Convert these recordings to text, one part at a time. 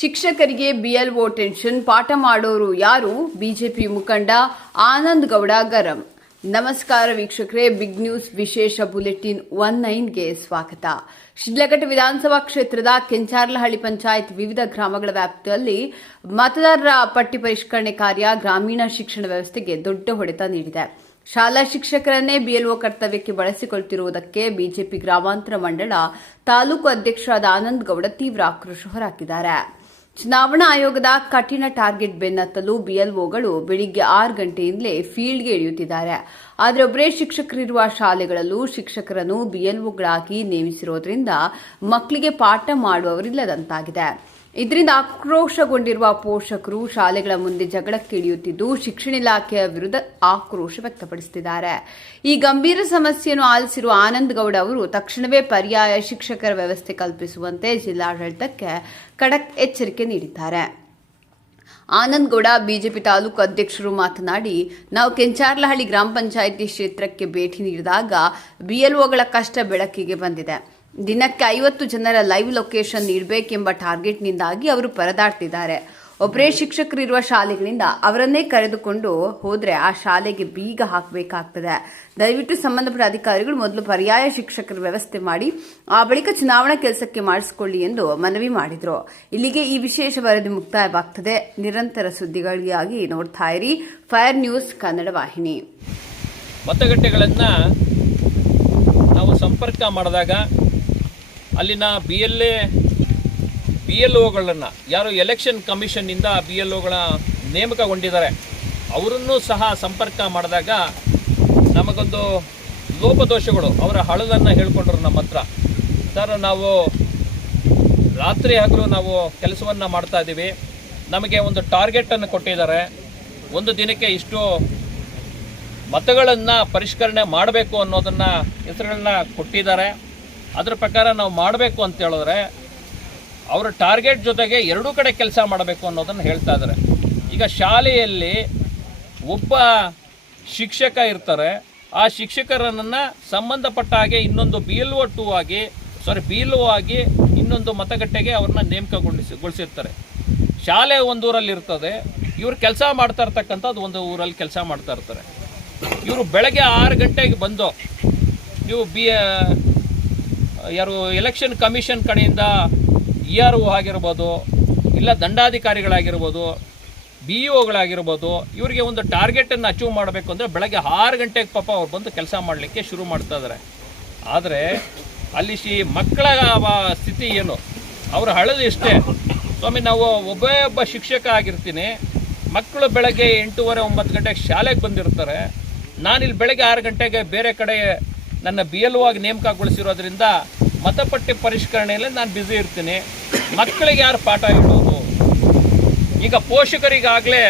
ಶಿಕ್ಷಕರಿಗೆ BLO tension, ಪಾಠ ಮಾಡೋರು ಯಾರು? ಬಿಜೆಪಿ ಮುಖಂಡ ಆನಂದ್ ಗೌಡ ಗರಂ. ನಮಸ್ಕಾರ ವೀಕ್ಷಕರೇ, ಬಿಗ್ ನ್ಯೂಸ್ ವಿಶೇಷ ಬುಲೆಟಿನ್ 19ಗೆ ಸ್ವಾಗತ. ಶಿಡ್ಲಘಟ್ಟ ವಿಧಾನಸಭಾ ಕ್ಷೇತ್ರದ ಕೆಂಚಾರ್ಲಹಳ್ಳಿ ಪಂಚಾಯತ್ ವಿವಿಧ ಗ್ರಾಮಗಳ ವ್ಯಾಪ್ತಿಯಲ್ಲಿ ಮತದಾರರ ಪಟ್ಟಿ ಪರಿಷ್ಕರಣೆ ಕಾರ್ಯ ಗ್ರಾಮೀಣ ಶಿಕ್ಷಣ ವ್ಯವಸ್ಥೆಗೆ ದೊಡ್ಡ ಹೊಡೆತ ನೀಡಿದೆ. ಶಾಲಾ ಶಿಕ್ಷಕರನ್ನೇ ಬಿಎಲ್ಒ ಕರ್ತವ್ಯಕ್ಕೆ ಬಳಸಿಕೊಳ್ಳುತ್ತಿರುವುದಕ್ಕೆ ಬಿಜೆಪಿ ಗ್ರಾಮಾಂತರ ಮಂಡಳ ತಾಲೂಕು ಅಧ್ಯಕ್ಷರಾದ ಆನಂದ್ ಗೌಡ ತೀವ್ರ ಆಕ್ರೋಶ ಹೊರಹಾಕಿದ್ದಾರೆ. ಚುನಾವಣಾ ಆಯೋಗದ ಕಠಿಣ ಟಾರ್ಗೆಟ್ ಬೆನ್ನತ್ತಲು ಬಿಎಲ್ಒಗಳು ಬೆಳಿಗ್ಗೆ 6 ಗಂಟೆಯಿಂದಲೇ ಫೀಲ್ಡ್ಗೆ ಇಳಿಯುತ್ತಿದ್ದಾರೆ. ಆದರೆ ಒಬ್ಬರೇ ಶಿಕ್ಷಕರಿರುವ ಶಾಲೆಗಳಲ್ಲೂ ಶಿಕ್ಷಕರನ್ನು ಬಿಎಲ್ಒಗಳಾಗಿ ನೇಮಿಸಿರುವುದರಿಂದ ಮಕ್ಕಳಿಗೆ ಪಾಠ ಮಾಡುವವರಿಲ್ಲದಂತಾಗಿದೆ. ಇದರಿಂದ ಆಕ್ರೋಶಗೊಂಡಿರುವ ಪೋಷಕರು ಶಾಲೆಗಳ ಮುಂದೆ ಜಗಳಕ್ಕೆ ಇಳಿಯುತ್ತಿದ್ದು ಶಿಕ್ಷಣ ಇಲಾಖೆಯ ವಿರುದ್ಧ ಆಕ್ರೋಶ ವ್ಯಕ್ತಪಡಿಸುತ್ತಿದ್ದಾರೆ. ಈ ಗಂಭೀರ ಸಮಸ್ಯೆಯನ್ನು ಆಲಿಸಿರುವ ಆನಂದ್ ಗೌಡ ಅವರು ತಕ್ಷಣವೇ ಪರ್ಯಾಯ ಶಿಕ್ಷಕರ ವ್ಯವಸ್ಥೆ ಕಲ್ಪಿಸುವಂತೆ ಜಿಲ್ಲಾಡಳಿತಕ್ಕೆ ಖಡಕ್ ಎಚ್ಚರಿಕೆ ನೀಡಿದ್ದಾರೆ. ಆನಂದ್ ಗೌಡ ಬಿಜೆಪಿ ತಾಲೂಕು ಅಧ್ಯಕ್ಷರು ಮಾತನಾಡಿ, ನಾವು ಕೆಂಚಾರ್ಲಹಳ್ಳಿ ಗ್ರಾಮ ಪಂಚಾಯಿತಿ ಕ್ಷೇತ್ರಕ್ಕೆ ಭೇಟಿ ನೀಡಿದಾಗ ಬಿಎಲ್ಒಗಳ ಕಷ್ಟ ಬೆಳಕಿಗೆ ಬಂದಿದೆ. ದಿನಕ್ಕೆ 50 ಜನರ ಲೈವ್ ಲೊಕೇಶನ್ ನೀಡಬೇಕೆಂಬ ಟಾರ್ಗೆಟ್ನಿಂದಾಗಿ ಅವರು ಪರದಾಡ್ತಿದ್ದಾರೆ. ಒಬ್ಬರೇ ಶಿಕ್ಷಕರಿರುವ ಶಾಲೆಗಳಿಂದ ಅವರನ್ನೇ ಕರೆದುಕೊಂಡು ಹೋದರೆ ಆ ಶಾಲೆಗೆ ಬೀಗ ಹಾಕಬೇಕಾಗ್ತದೆ. ದಯವಿಟ್ಟು ಸಂಬಂಧಪಟ್ಟ ಅಧಿಕಾರಿಗಳು ಮೊದಲು ಪರ್ಯಾಯ ಶಿಕ್ಷಕರ ವ್ಯವಸ್ಥೆ ಮಾಡಿ ಆ ಬಳಿಕ ಚುನಾವಣಾ ಕೆಲಸಕ್ಕೆ ಮಾಡಿಸಿಕೊಳ್ಳಿ ಎಂದು ಮನವಿ ಮಾಡಿದರು. ಇಲ್ಲಿಗೆ ಈ ವಿಶೇಷ ವರದಿ ಮುಕ್ತಾಯವಾಗ್ತದೆ. ನಿರಂತರ ಸುದ್ದಿಗಳಿಗಾಗಿ ನೋಡ್ತಾ ಇರಿ ಫೈರ್ ನ್ಯೂಸ್ ಕನ್ನಡ ವಾಹಿನಿ. ಮತಗಟ್ಟೆಗಳನ್ನು ನಾವು ಸಂಪರ್ಕ ಮಾಡಿದಾಗ ಅಲ್ಲಿನ BLOಗಳನ್ನು ಯಾರು ಎಲೆಕ್ಷನ್ ಕಮಿಷನ್ನಿಂದ BLOಗಳ ನೇಮಕಗೊಂಡಿದ್ದಾರೆ ಅವರನ್ನು ಸಹ ಸಂಪರ್ಕ ಮಾಡಿದಾಗ ನಮಗೊಂದು ಲೋಪದೋಷಗಳು ಅವರ ಹಳದನ್ನು ಹೇಳ್ಕೊಂಡ್ರು ನಮ್ಮ ಹತ್ರ. ಸರ್, ನಾವು ರಾತ್ರಿ ಹಗಲು ನಾವು ಕೆಲಸವನ್ನು ಮಾಡ್ತಾ ಇದ್ದೀವಿ, ನಮಗೆ ಒಂದು ಟಾರ್ಗೆಟನ್ನು ಕೊಟ್ಟಿದ್ದಾರೆ, ಒಂದು ದಿನಕ್ಕೆ ಇಷ್ಟು ಮತಗಳನ್ನು ಪರಿಷ್ಕರಣೆ ಮಾಡಬೇಕು ಅನ್ನೋದನ್ನು ಹೆಸರುಗಳನ್ನ ಕೊಟ್ಟಿದ್ದಾರೆ. ಅದರ ಪ್ರಕಾರ ನಾವು ಮಾಡಬೇಕು ಅಂತ ಹೇಳಿದ್ರೆ ಅವರ ಟಾರ್ಗೆಟ್ ಜೊತೆಗೆ ಎರಡೂ ಕಡೆ ಕೆಲಸ ಮಾಡಬೇಕು ಅನ್ನೋದನ್ನು ಹೇಳ್ತಾ ಇದ್ದಾರೆ. ಈಗ ಶಾಲೆಯಲ್ಲಿ ಒಬ್ಬ ಶಿಕ್ಷಕ ಇರ್ತಾರೆ, ಆ ಶಿಕ್ಷಕರನ್ನು ಸಂಬಂಧಪಟ್ಟ ಹಾಗೆ ಇನ್ನೊಂದು BLO ಆಗಿ ಇನ್ನೊಂದು ಮತಗಟ್ಟೆಗೆ ಅವ್ರನ್ನ ನೇಮಕಗೊಳಿಸಿರ್ತಾರೆ. ಶಾಲೆ ಒಂದು ಊರಲ್ಲಿ ಇರ್ತದೆ, ಇವರು ಕೆಲಸ ಮಾಡ್ತಾ ಇರ್ತಕ್ಕಂಥದ್ದು ಒಂದು ಊರಲ್ಲಿ ಕೆಲಸ ಮಾಡ್ತಾ ಇರ್ತಾರೆ. ಇವರು ಬೆಳಗ್ಗೆ 6 ಗಂಟೆಗೆ ಬಂದು ನೀವು ಯಾರು ಎಲೆಕ್ಷನ್ ಕಮಿಷನ್ ಕಡೆಯಿಂದ ERO ಆಗಿರ್ಬೋದು, ಇಲ್ಲ ದಂಡಾಧಿಕಾರಿಗಳಾಗಿರ್ಬೋದು, BEOಗಳಾಗಿರ್ಬೋದು, ಇವರಿಗೆ ಒಂದು ಟಾರ್ಗೆಟನ್ನು ಅಚೀವ್ ಮಾಡಬೇಕು ಅಂದರೆ ಬೆಳಗ್ಗೆ 6 ಗಂಟೆಗೆ ಪಾಪ ಅವ್ರು ಬಂದು ಕೆಲಸ ಮಾಡಲಿಕ್ಕೆ ಶುರು ಮಾಡ್ತಾ ಇದ್ದಾರೆ. ಆದರೆ ಅಲ್ಲಿ ಮಕ್ಕಳ ಸ್ಥಿತಿ ಏನು? ಅವ್ರ ಹಳದು ಇಷ್ಟೇ, ಸ್ವಾಮಿ ನಾವು ಒಬ್ಬ ಶಿಕ್ಷಕ ಆಗಿರ್ತೀನಿ, ಮಕ್ಕಳು ಬೆಳಗ್ಗೆ 8:30-9 ಗಂಟೆಗೆ ಶಾಲೆಗೆ ಬಂದಿರ್ತಾರೆ, ನಾನಿಲ್ಲಿ ಬೆಳಗ್ಗೆ 6 ಗಂಟೆಗೆ ಬೇರೆ ಕಡೆ ನನ್ನ BLO ಆಗಿ ನೇಮಕಗೊಳಿಸಿರೋದ್ರಿಂದ ಮತಪಟ್ಟಿ ಪರಿಷ್ಕರಣೆಯಲ್ಲಿ ನಾನು ಬ್ಯುಸಿ ಇರ್ತೀನಿ, ಮಕ್ಕಳಿಗೆ ಯಾರು ಪಾಠ ಹೇಳೋದು? ಈಗ ಪೋಷಕರಿಗಾಗಲೇ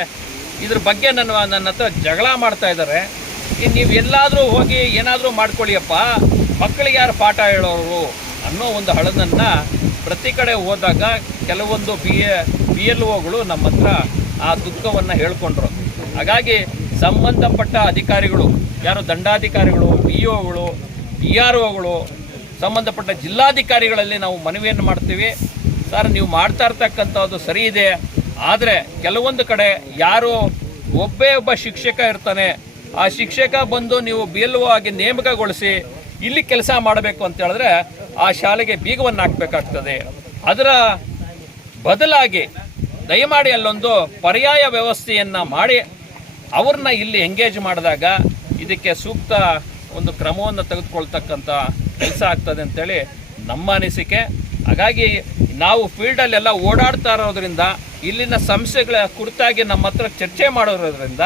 ಇದ್ರ ಬಗ್ಗೆ ನನ್ನ ಹತ್ರ ಜಗಳ ಮಾಡ್ತಾ ಇದ್ದಾರೆ. ನೀವು ಎಲ್ಲಾದರೂ ಹೋಗಿ ಏನಾದರೂ ಮಾಡ್ಕೊಳ್ಳಿಯಪ್ಪ, ಮಕ್ಕಳಿಗೆ ಯಾರು ಪಾಠ ಹೇಳೋರು ಅನ್ನೋ ಒಂದು ಹಳದನ್ನು ಪ್ರತಿ ಕಡೆ ಹೋದಾಗ ಕೆಲವೊಂದು BLOಗಳು ನಮ್ಮ ಹತ್ರ ಆ ದುಃಖವನ್ನು ಹೇಳ್ಕೊಂಡ್ರು. ಹಾಗಾಗಿ ಸಂಬಂಧಪಟ್ಟ ಅಧಿಕಾರಿಗಳು, ಯಾರು ದಂಡಾಧಿಕಾರಿಗಳು, BEOಗಳು, EROಗಳು, ಸಂಬಂಧಪಟ್ಟ ಜಿಲ್ಲಾಧಿಕಾರಿಗಳಲ್ಲಿ ನಾವು ಮನವಿಯನ್ನು ಮಾಡ್ತೀವಿ. ಸರ್, ನೀವು ಮಾಡ್ತಾ ಇರ್ತಕ್ಕಂಥದ್ದು ಸರಿ ಇದೆ, ಆದರೆ ಕೆಲವೊಂದು ಕಡೆ ಯಾರು ಒಬ್ಬ ಶಿಕ್ಷಕ ಇರ್ತಾನೆ, ಆ ಶಿಕ್ಷಕ ಬಂದು ನೀವು BLO ಆಗಿ ನೇಮಕಗೊಳಿಸಿ ಇಲ್ಲಿ ಕೆಲಸ ಮಾಡಬೇಕು ಅಂತ ಹೇಳಿದ್ರೆ ಆ ಶಾಲೆಗೆ ಬೀಗವನ್ನು ಹಾಕಬೇಕಾಗ್ತದೆ. ಅದರ ಬದಲಾಗಿ ದಯಮಾಡಿ ಅಲ್ಲೊಂದು ಪರ್ಯಾಯ ವ್ಯವಸ್ಥೆಯನ್ನು ಮಾಡಿ ಅವ್ರನ್ನ ಇಲ್ಲಿ ಎಂಗೇಜ್ ಮಾಡಿದಾಗ ಇದಕ್ಕೆ ಸೂಕ್ತ ಒಂದು ಕ್ರಮವನ್ನು ತೆಗೆದುಕೊಳ್ತಕ್ಕಂಥ ಕೆಲಸ ಆಗ್ತದೆ ಅಂತೇಳಿ ನಮ್ಮ ಅನಿಸಿಕೆ. ಹಾಗಾಗಿ ನಾವು ಫೀಲ್ಡಲ್ಲೆಲ್ಲ ಓಡಾಡ್ತಾ ಇರೋದ್ರಿಂದ ಇಲ್ಲಿನ ಸಮಸ್ಯೆಗಳ ಕುರಿತಾಗಿ ನಮ್ಮ ಹತ್ರ ಚರ್ಚೆ ಮಾಡೋದ್ರಿಂದ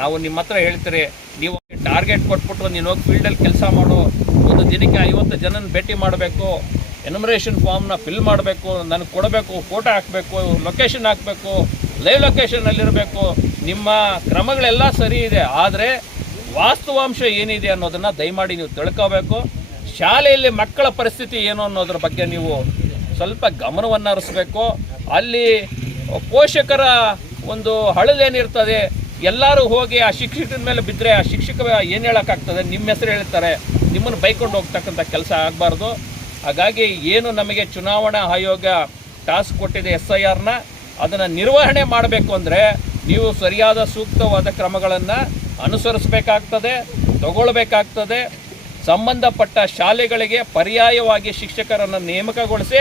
ನಾವು ನಿಮ್ಮ ಹತ್ರ ಹೇಳ್ತೀರಿ, ನೀವು ಟಾರ್ಗೆಟ್ ಕೊಟ್ಬಿಟ್ಟು ನೀನು ಹೋಗಿ ಫೀಲ್ಡಲ್ಲಿ ಕೆಲಸ ಮಾಡು, ಒಂದು ದಿನಕ್ಕೆ 50 ಜನನ ಭೇಟಿ ಮಾಡಬೇಕು, ಎನ್ಯುಮರೇಷನ್ ಫಾರ್ಮ್ನ ಫಿಲ್ ಮಾಡಬೇಕು, ನನಗೆ ಕೊಡಬೇಕು, ಫೋಟೋ ಹಾಕಬೇಕು, ಲೊಕೇಶನ್ ಹಾಕಬೇಕು, ಲೈವ್ ಲೊಕೇಶನ್ನಲ್ಲಿರಬೇಕು, ನಿಮ್ಮ ಕ್ರಮಗಳೆಲ್ಲ ಸರಿ ಇದೆ, ಆದರೆ ವಾಸ್ತವಾಂಶ ಏನಿದೆ ಅನ್ನೋದನ್ನು ದಯಮಾಡಿ ನೀವು ತಿಳ್ಕೋಬೇಕು. ಶಾಲೆಯಲ್ಲಿ ಮಕ್ಕಳ ಪರಿಸ್ಥಿತಿ ಏನು ಅನ್ನೋದ್ರ ಬಗ್ಗೆ ನೀವು ಸ್ವಲ್ಪ ಗಮನವನ್ನು ಹರಿಸಬೇಕು. ಅಲ್ಲಿ ಪೋಷಕರ ಒಂದು ಹಳದೇನಿರ್ತದೆ, ಎಲ್ಲರೂ ಹೋಗಿ ಆ ಶಿಕ್ಷಕನ ಮೇಲೆ ಬಿದ್ದರೆ ಆ ಶಿಕ್ಷಕ ಏನು ಹೇಳೋಕ್ಕಾಗ್ತದೆ? ನಿಮ್ಮ ಹೆಸರು ಹೇಳ್ತಾರೆ, ನಿಮ್ಮನ್ನು ಬೈಕೊಂಡು ಹೋಗ್ತಕ್ಕಂಥ ಕೆಲಸ ಆಗಬಾರ್ದು. ಹಾಗಾಗಿ ಏನು ನಮಗೆ ಚುನಾವಣಾ ಆಯೋಗ ಟಾಸ್ಕ್ ಕೊಟ್ಟಿದೆ SIRನ, ಅದನ್ನು ನಿರ್ವಹಣೆ ಮಾಡಬೇಕು ಅಂದರೆ ನೀವು ಸರಿಯಾದ ಸೂಕ್ತವಾದ ಕ್ರಮಗಳನ್ನು ಅನುಸರಿಸಬೇಕಾಗ್ತದೆ, ತಗೊಳ್ಬೇಕಾಗ್ತದೆ. ಸಂಬಂಧಪಟ್ಟ ಶಾಲೆಗಳಿಗೆ ಪರ್ಯಾಯವಾಗಿ ಶಿಕ್ಷಕರನ್ನು ನೇಮಕಗೊಳಿಸಿ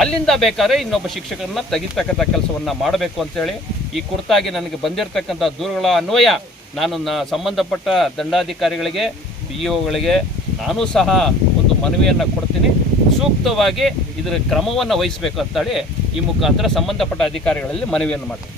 ಅಲ್ಲಿಂದ ಬೇಕಾದ್ರೆ ಇನ್ನೊಬ್ಬ ಶಿಕ್ಷಕರನ್ನ ತೆಗಿತಕ್ಕಂಥ ಕೆಲಸವನ್ನು ಮಾಡಬೇಕು ಅಂತೇಳಿ ಈ ಕುರಿತಾಗಿ ನನಗೆ ಬಂದಿರತಕ್ಕಂಥ ದೂರುಗಳ ಅನ್ವಯ ನಾನು ಸಂಬಂಧಪಟ್ಟ ದಂಡಾಧಿಕಾರಿಗಳಿಗೆ, POಗಳಿಗೆ ನಾನು ಸಹ ಒಂದು ಮನವಿಯನ್ನು ಕೊಡ್ತೀನಿ. ಸೂಕ್ತವಾಗಿ ಇದರ ಕ್ರಮವನ್ನು ವಹಿಸಬೇಕು ಅಂತೇಳಿ ಈ ಮುಖಾಂತರ ಸಂಬಂಧಪಟ್ಟ ಅಧಿಕಾರಿಗಳಲ್ಲಿ ಮನವಿಯನ್ನು ಮಾಡ್ತೀನಿ.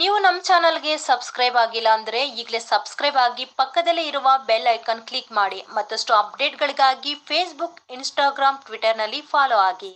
ನೀವು ನಮ್ಮ ಚಾನಲ್ಗೆ ಸಬ್ಸ್ಕ್ರೈಬ್ ಆಗಿಲ್ಲ ಅಂದರೆ ಈಗಲೇ ಸಬ್ಸ್ಕ್ರೈಬ್ ಆಗಿ ಪಕ್ಕದಲ್ಲೇ ಇರುವ ಬೆಲ್ ಐಕಾನ್ ಕ್ಲಿಕ್ ಮಾಡಿ. ಮತ್ತಷ್ಟು ಅಪ್ಡೇಟ್ಗಳಿಗಾಗಿ ಫೇಸ್ಬುಕ್, ಇನ್ಸ್ಟಾಗ್ರಾಮ್, ಟ್ವಿಟರ್ನಲ್ಲಿ ಫಾಲೋ ಆಗಿ.